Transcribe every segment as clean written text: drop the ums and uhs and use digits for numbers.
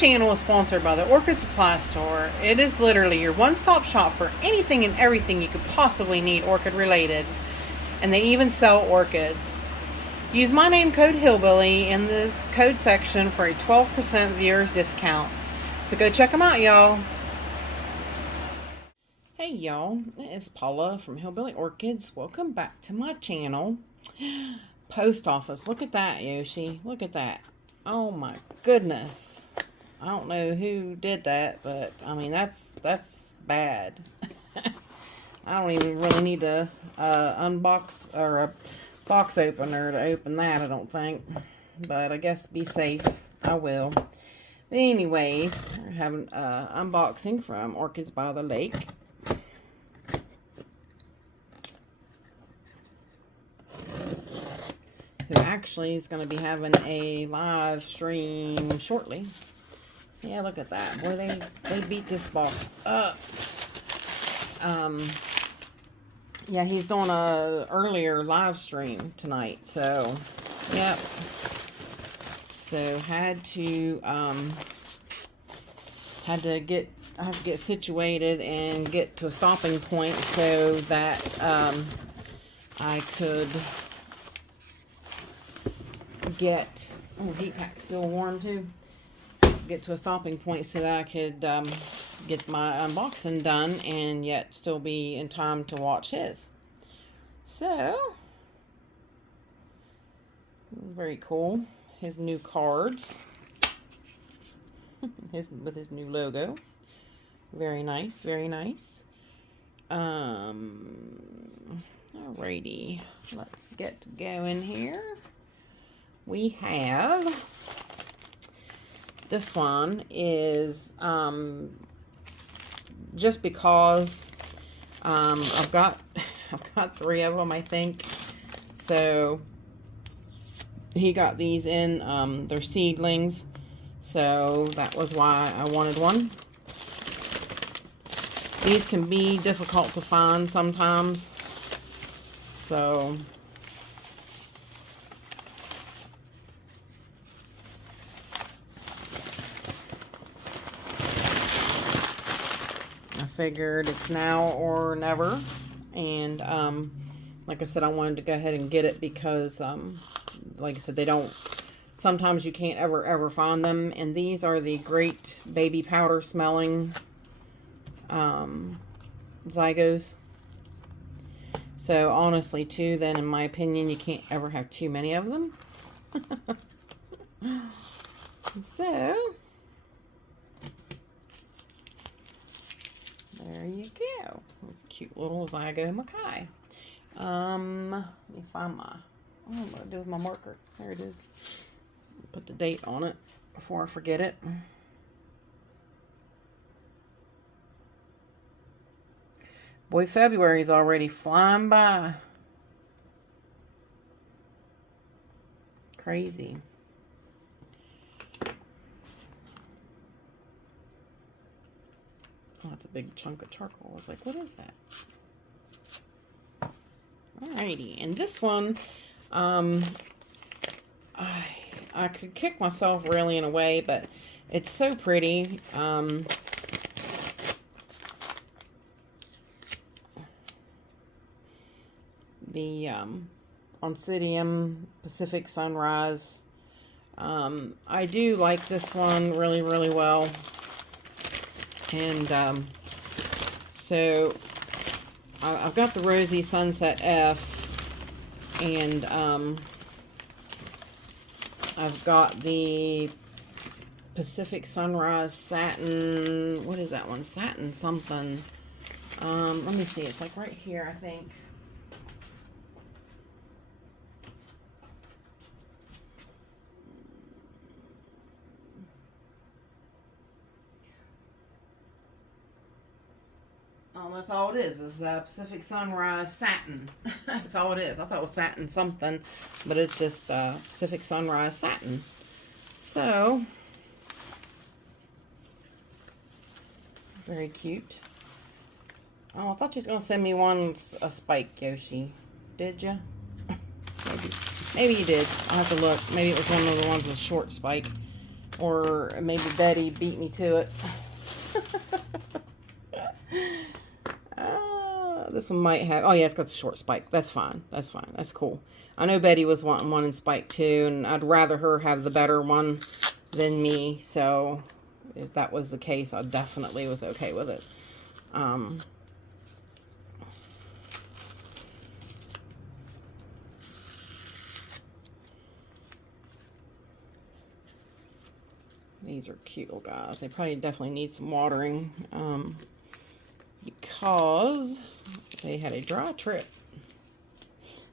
channel is sponsored by the Orchid Supply Store. It is literally your one-stop shop for anything and everything you could possibly need orchid related. And they even sell orchids. Use my name code Hillbilly in the code section for a 12% viewers discount. So go check them out, y'all. Hey y'all, it's Paula from Hillbilly Orchids. Welcome back to my channel. Post office. Look at that, Yoshi. Look at that. Oh my goodness. I don't know who did that, but I mean that's bad. I don't even really need to unbox or a box opener to open that, I don't think. But I guess be safe. I will. But anyways, we're having unboxing from Orchids by the Lake. Who actually is going to be having a live stream shortly. Yeah, look at that. Boy, they beat this box up. Yeah, he's doing a earlier live stream tonight. So, yep. So had to get situated and get to a stopping point so that I could get, oh, heat pack's still warm too. Get to a stopping point so that I could get my unboxing done and yet still be in time to watch his. So, very cool. His new cards. With his new logo. Very nice, very nice. Alrighty. Let's get going here. We have, this one is just because I've got 3 of them, I think. So he got these in their seedlings, so that was why I wanted one. These can be difficult to find sometimes, so figured it's now or never. And like I said, I wanted to go ahead and get it because like I said, they don't, sometimes you can't ever find them. And these are the great baby powder smelling zygos. So honestly too, then in my opinion, you can't ever have too many of them. So there you go. It's a cute little Zygo Mackay. Let me find my, oh, what do I do with my marker? There it is. Put the date on it before I forget it. Boy, February's already flying by. Crazy. Oh, it's a big chunk of charcoal. I was like, what is that? Alrighty, and this one, I could kick myself really in a way, but it's so pretty. The Oncidium Pacific Sunrise. I do like this one really, really well. And so I've got the Rosy Sunset F, and I've got the Pacific Sunrise Satin. What is that one? Satin something. Let me see. It's like right here, I think. That's all it is Pacific Sunrise Satin. That's all it is. I thought it was satin something, but it's just Pacific Sunrise Satin. So, very cute. Oh, I thought you was going to send me one, a spike, Yoshi. Did you? Maybe you did. I'll have to look. Maybe it was one of the ones with short spike. Or maybe Betty beat me to it. This one might have... Oh, yeah, it's got the short spike. That's fine. That's fine. That's cool. I know Betty was wanting one in spike, too, and I'd rather her have the better one than me. So, if that was the case, I definitely was okay with it. These are cute little guys. They probably definitely need some watering because they had a dry trip.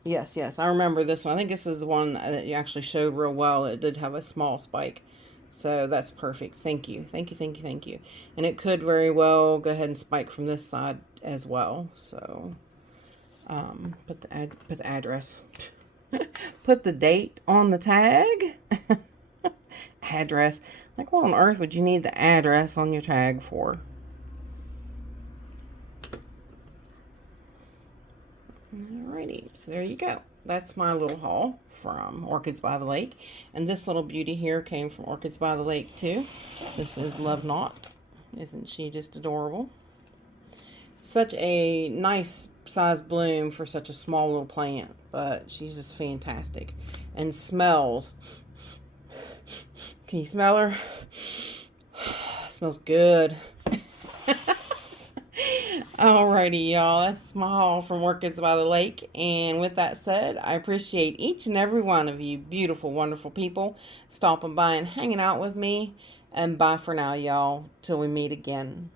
Yes, I remember this one. I think this is the one that you actually showed real well. It did have a small spike. So that's perfect. Thank you. Thank you. And it could very well go ahead and spike from this side as well. So put the address. Put the date on the tag. Address. Like, what on earth would you need the address on your tag for? Alrighty, so there you go. That's my little haul from Orchids by the Lake. And this little beauty here came from Orchids by the Lake too. This is Love Knot. Isn't she just adorable? Such a nice size bloom for such a small little plant, but she's just fantastic. And smells. Can you smell her? Smells good. Alrighty, y'all. That's my haul from Orchids by the Lake. And with that said, I appreciate each and every one of you beautiful, wonderful people stopping by and hanging out with me. And bye for now, y'all. Till we meet again.